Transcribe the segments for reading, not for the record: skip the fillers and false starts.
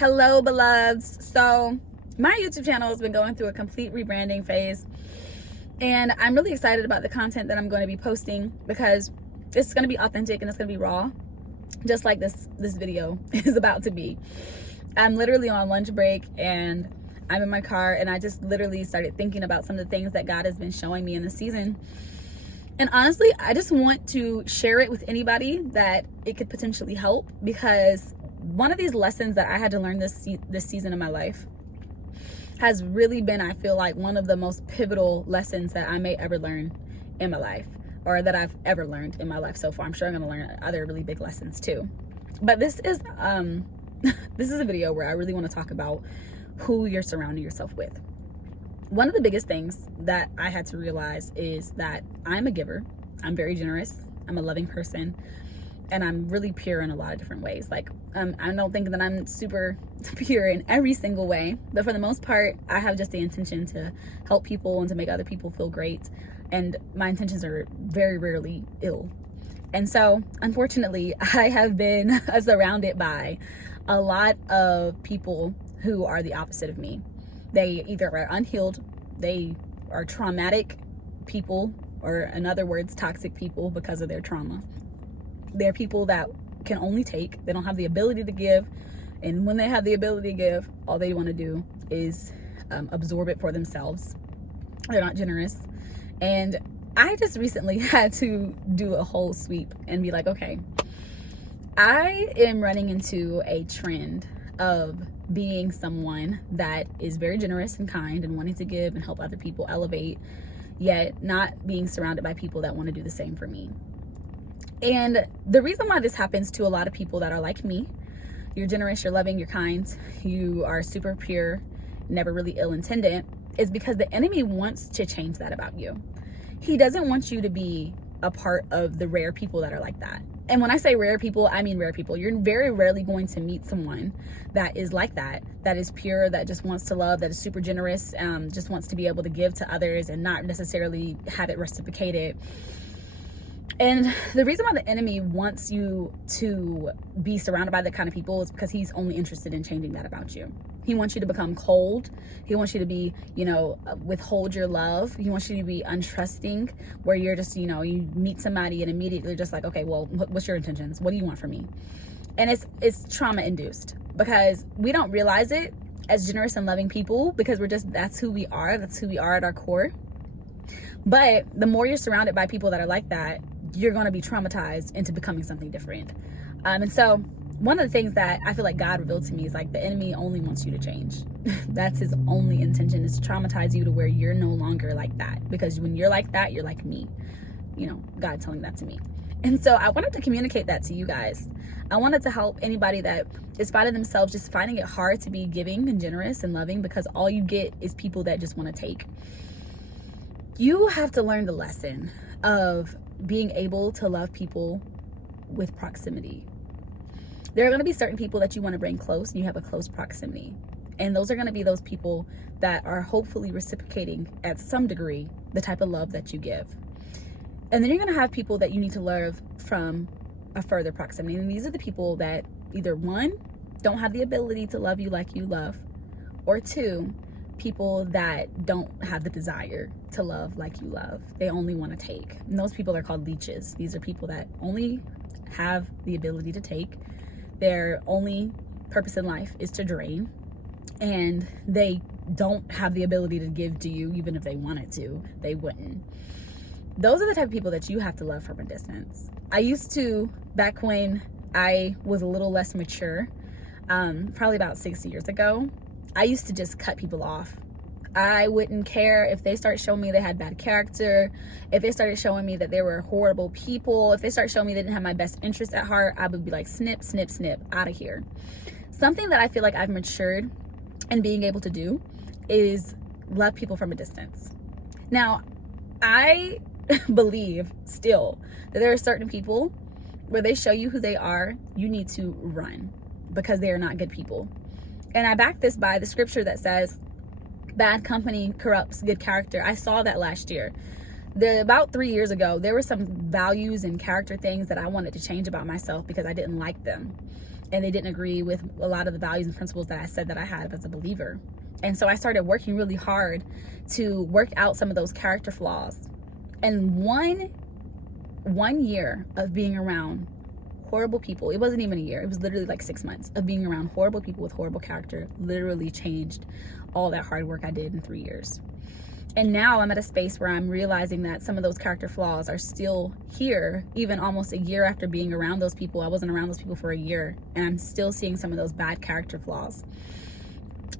Hello, beloveds. So my YouTube channel has been going through a complete rebranding phase, and I'm really excited about the content that I'm going to be posting because it's going to be authentic and it's going to be raw, just like this video is about to be. I'm literally on lunch break and I'm in my car, and I just literally started thinking about some of the things that God has been showing me in the season. And honestly, I just want to share it with anybody that it could potentially help, because one of these lessons that I had to learn this season of my life has really been, I feel like, one of the most pivotal lessons that I may ever learn in my life, or that I've ever learned in my life so far. I'm sure I'm going to learn other really big lessons too. But this is this is a video where I really want to talk about who you're surrounding yourself with. One of the biggest things that I had to realize is that I'm a giver. I'm very generous. I'm a loving person. And I'm really pure in a lot of different ways. Like, I don't think that I'm super pure in every single way, but for the most part, I have just the intention to help people and to make other people feel great. And my intentions are very rarely ill. And so, unfortunately, I have been surrounded by a lot of people who are the opposite of me. They either are unhealed, they are traumatic people, or in other words, toxic people because of their trauma. They're people that can only take. They don't have the ability to give. And when they have the ability to give, all they want to do is absorb it for themselves. They're not generous. And I just recently had to do a whole sweep and be like, okay, I am running into a trend of being someone that is very generous and kind and wanting to give and help other people elevate, yet not being surrounded by people that want to do the same for me. And the reason why this happens to a lot of people that are like me, you're generous, you're loving, you're kind, you are super pure, never really ill-intended, is because the enemy wants to change that about you. He doesn't want you to be a part of the rare people that are like that. And when I say rare people, I mean rare people. You're very rarely going to meet someone that is like that is pure, that just wants to love, that is super generous, just wants to be able to give to others and not necessarily have it reciprocated. And the reason why the enemy wants you to be surrounded by that kind of people is because he's only interested in changing that about you. He wants you to become cold. He wants you to be, withhold your love. He wants you to be untrusting, where you're just, you meet somebody and immediately just like, okay, well, what's your intentions? What do you want from me? And it's trauma induced, because we don't realize it as generous and loving people, because that's who we are. That's who we are at our core. But the more you're surrounded by people that are like that, you're going to be traumatized into becoming something different. And so one of the things that I feel like God revealed to me is like the enemy only wants you to change. That's his only intention, is to traumatize you to where you're no longer like that. Because when you're like that, you're like me. God telling that to me. And so I wanted to communicate that to you guys. I wanted to help anybody that is finding themselves just finding it hard to be giving and generous and loving, because all you get is people that just want to take. You have to learn the lesson of being able to love people with proximity. There are going to be certain people that you want to bring close, and you have a close proximity. And those are going to be those people that are hopefully reciprocating at some degree the type of love that you give. And then you're going to have people that you need to love from a further proximity. And these are the people that either, one, don't have the ability to love you like you love, or two, people that don't have the desire to love like you love. They only want to take. And those people are called leeches. These are people that only have the ability to take. Their only purpose in life is to drain. And they don't have the ability to give to you. Even if they wanted to, they wouldn't. Those are the type of people that you have to love from a distance. I used to, back when I was a little less mature, probably about 6 years ago, I used to just cut people off. I wouldn't care if they start showing me they had bad character, if they started showing me that they were horrible people, if they start showing me they didn't have my best interest at heart, I would be like, snip, snip, snip, out of here. Something that I feel like I've matured in being able to do is love people from a distance. Now, I believe still that there are certain people where they show you who they are, you need to run, because they are not good people. And I back this by the scripture that says, bad company corrupts good character. I saw that last year. About 3 years ago, there were some values and character things that I wanted to change about myself because I didn't like them. and they didn't agree with a lot of the values and principles that I said that I had as a believer. And so I started working really hard to work out some of those character flaws. And one year of being around horrible people, it wasn't even a year, it was literally like 6 months of being around horrible people with horrible character, literally changed all that hard work I did in 3 years. And now I'm at a space where I'm realizing that some of those character flaws are still here, even almost a year after being around those people. I wasn't around those people for a year, and I'm still seeing some of those bad character flaws.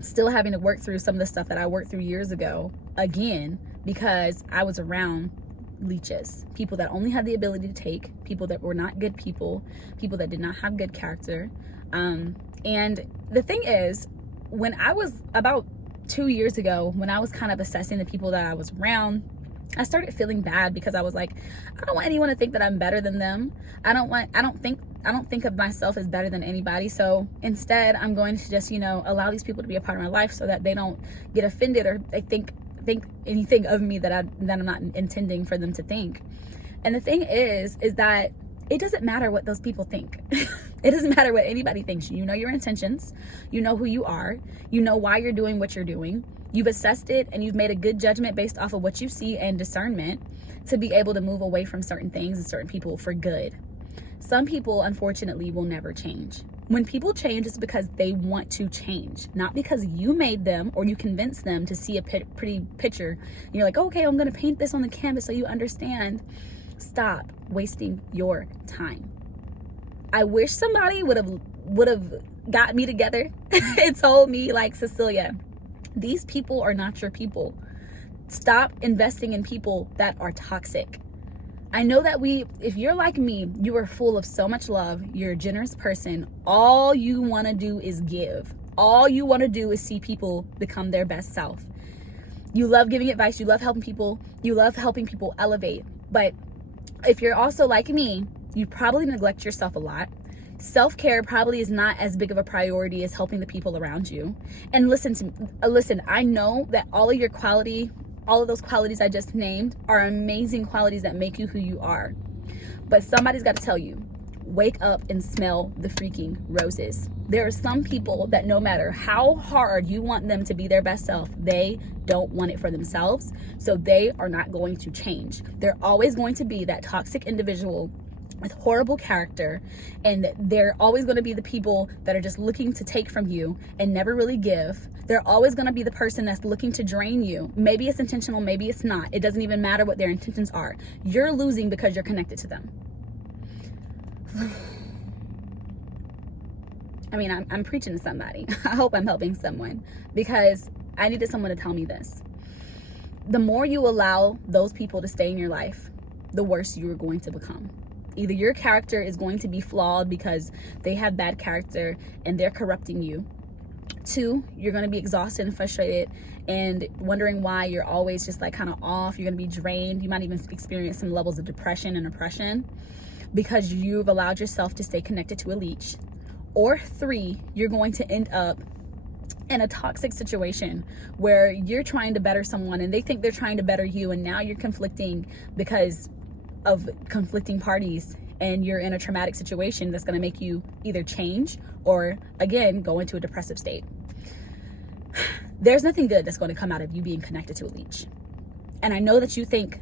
Still having to work through some of the stuff that I worked through years ago again, because I was around leeches, people that only had the ability to take, people that were not good people, people that did not have good character. And the thing is, when I was about 2 years ago, when I was kind of assessing the people that I was around, I started feeling bad because I was like, I don't want anyone to think that I'm better than them. I don't think of myself as better than anybody. So instead, I'm going to just, allow these people to be a part of my life so that they don't get offended or they think anything of me that I'm not intending for them to think. And the thing is that it doesn't matter what those people think. It doesn't matter what anybody thinks. You know your intentions. You know who you are. You know why you're doing what you're doing. You've assessed it and you've made a good judgment based off of what you see and discernment to be able to move away from certain things and certain people for good. Some people, unfortunately, will never change. When people change, it's because they want to change, not because you made them or you convinced them to see a pretty picture. And you're like, okay, I'm going to paint this on the canvas so you understand. Stop wasting your time. I wish somebody would have got me together and told me, like, Cecilia, these people are not your people. Stop investing in people that are toxic. I know that if you're like me, you are full of so much love. You're a generous person. All you want to do is give. All you want to do is see people become their best self. You love giving advice. You love helping people. You love helping people elevate. But if you're also like me, you probably neglect yourself a lot. Self-care probably is not as big of a priority as helping the people around you. And listen, I know that all of those qualities I just named are amazing qualities that make you who you are. But somebody's got to tell you, wake up and smell the freaking roses. There are some people that no matter how hard you want them to be their best self, they don't want it for themselves. So they are not going to change. They're always going to be that toxic individual with horrible character, and they're always going to be the people that are just looking to take from you and never really give. They're always going to be the person that's looking to drain you. Maybe it's intentional, maybe it's not. It doesn't even matter what their intentions are. You're losing because you're connected to them. I mean, I'm preaching to somebody. I hope I'm helping someone, because I needed someone to tell me this. The more you allow those people to stay in your life, the worse you are going to become. Either your character is going to be flawed because they have bad character and they're corrupting you. 2, you're going to be exhausted and frustrated and wondering why you're always just like kind of off. You're going to be drained. You might even experience some levels of depression and oppression because you've allowed yourself to stay connected to a leech. Or 3, you're going to end up in a toxic situation where you're trying to better someone and they think they're trying to better you, and now you're conflicting because of conflicting parties, and you're in a traumatic situation that's going to make you either change or again go into a depressive state. There's nothing good that's going to come out of you being connected to a leech. And I know that you think,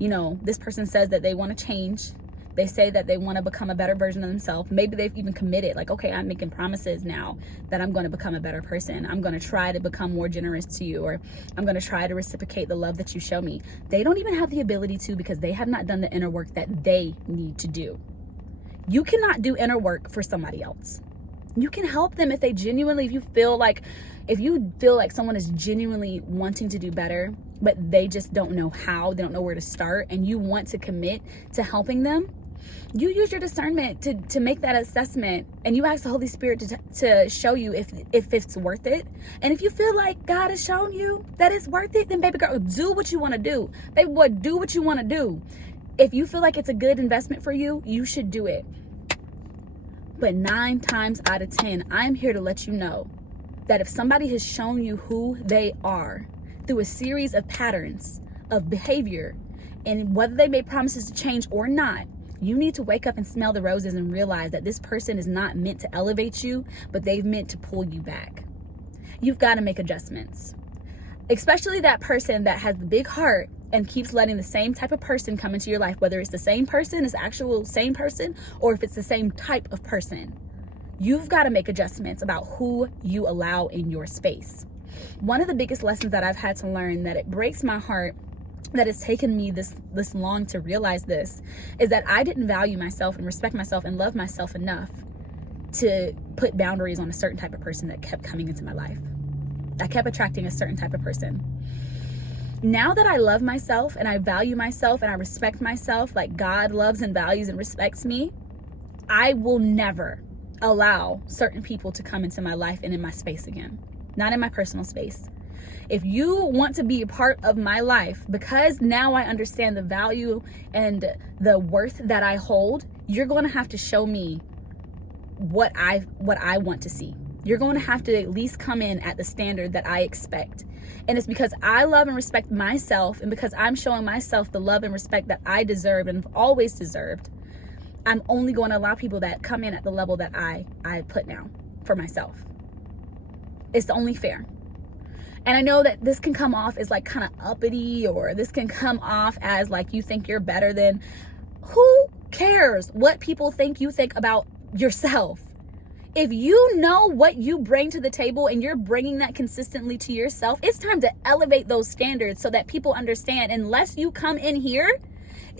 this person says that they want to change. They say that they want to become a better version of themselves. Maybe they've even committed, like, okay, I'm making promises now that I'm going to become a better person. I'm going to try to become more generous to you, or I'm going to try to reciprocate the love that you show me. They don't even have the ability to, because they have not done the inner work that they need to do. You cannot do inner work for somebody else. You can help them if you feel like someone is genuinely wanting to do better, but they just don't know how, they don't know where to start, and you want to commit to helping them. You use your discernment to make that assessment, and you ask the Holy Spirit to show you if it's worth it. And if you feel like God has shown you that it's worth it, then baby girl, do what you want to do. Baby boy, do what you want to do. If you feel like it's a good investment for you, you should do it. But 9 times out of 10, I'm here to let you know that if somebody has shown you who they are through a series of patterns of behavior, and whether they made promises to change or not, You need to wake up and smell the roses and realize that this person is not meant to elevate you, but they've meant to pull you back. You've got to make adjustments. Especially that person that has the big heart and keeps letting the same type of person come into your life, whether it's the same person, it's the actual same person, or if it's the same type of person. You've got to make adjustments about who you allow in your space. One of the biggest lessons that I've had to learn, that it breaks my heart, that it's taken me this long to realize this, is that I didn't value myself and respect myself and love myself enough to put boundaries on a certain type of person that kept coming into my life. I kept attracting a certain type of person. Now that I love myself and I value myself and I respect myself like God loves and values and respects me, I will never allow certain people to come into my life and in my space again. Not in my personal space. If you want to be a part of my life, because now I understand the value and the worth that I hold, you're going to have to show me what I want to see. You're going to have to at least come in at the standard that I expect. And it's because I love and respect myself, and because I'm showing myself the love and respect that I deserve and have always deserved, I'm only going to allow people that come in at the level that I put down for myself. It's only fair. And I know that this can come off as like kind of uppity, or this can come off as like you think you're better than. Who cares what people think you think about yourself? If you know what you bring to the table and you're bringing that consistently to yourself, it's time to elevate those standards so that people understand, unless you come in here,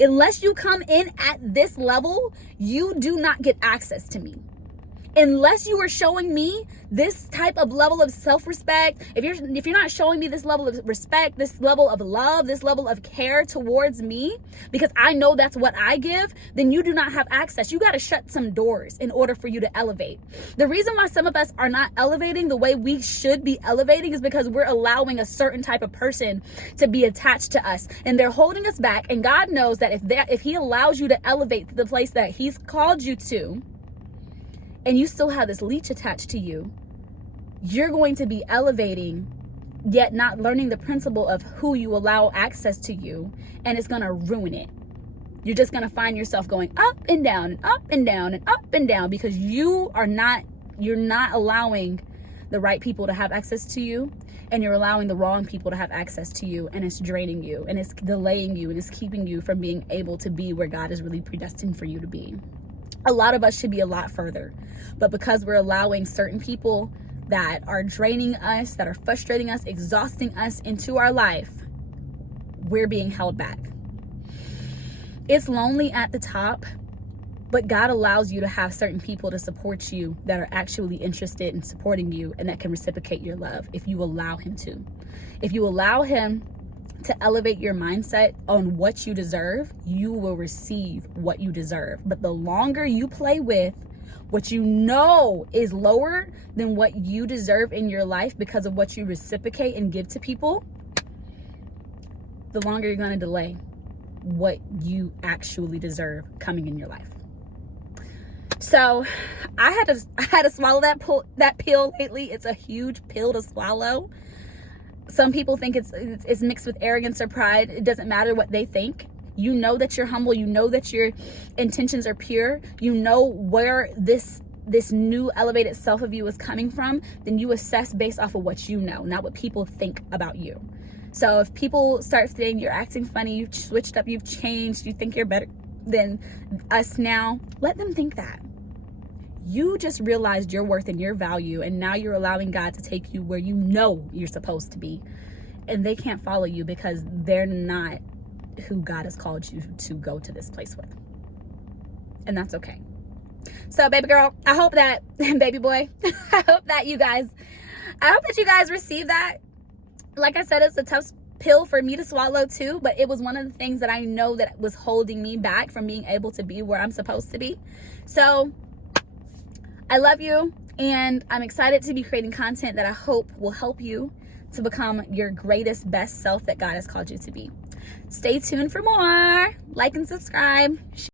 unless you come in at this level, you do not get access to me. Unless you are showing me this type of level of self-respect, if you're not showing me this level of respect, this level of love, this level of care towards me, because I know that's what I give, then you do not have access. You got to shut some doors in order for you to elevate. The reason why some of us are not elevating the way we should be elevating is because we're allowing a certain type of person to be attached to us, and they're holding us back. And God knows that if he allows you to elevate to the place that he's called you to, and you still have this leech attached to you, you're going to be elevating, yet not learning the principle of who you allow access to you, and it's going to ruin it. You're just going to find yourself going up and down and up and down and up and down, because you're not allowing the right people to have access to you, and you're allowing the wrong people to have access to you, and it's draining you, and it's delaying you, and it's keeping you from being able to be where God is really predestined for you to be. A lot of us should be a lot further, but because we're allowing certain people that are draining us, that are frustrating us, exhausting us into our life, we're being held back. It's lonely at the top, but God allows you to have certain people to support you that are actually interested in supporting you and that can reciprocate your love if you allow him to. If you allow him to elevate your mindset on what you deserve, you will receive what you deserve. But the longer you play with what you know is lower than what you deserve in your life because of what you reciprocate and give to people, the longer you're going to delay what you actually deserve coming in your life. So I had to swallow that pill lately. It's a huge pill to swallow. Some people think it's mixed with arrogance or pride. It doesn't matter what they think. You know that you're humble. You know that your intentions are pure. You know where this new elevated self of you is coming from. Then you assess based off of what you know, not what people think about you. So if people start saying you're acting funny, you've switched up, you've changed, you think you're better than us now, let them think that. You just realized your worth and your value, and now you're allowing God to take you where you know you're supposed to be. And they can't follow you because they're not who God has called you to go to this place with. And that's okay. So baby girl, I hope that, baby boy, I hope that you guys receive that. Like I said, it's a tough pill for me to swallow too, but it was one of the things that I know that was holding me back from being able to be where I'm supposed to be. So I love you, and I'm excited to be creating content that I hope will help you to become your greatest, best self that God has called you to be. Stay tuned for more. Like and subscribe.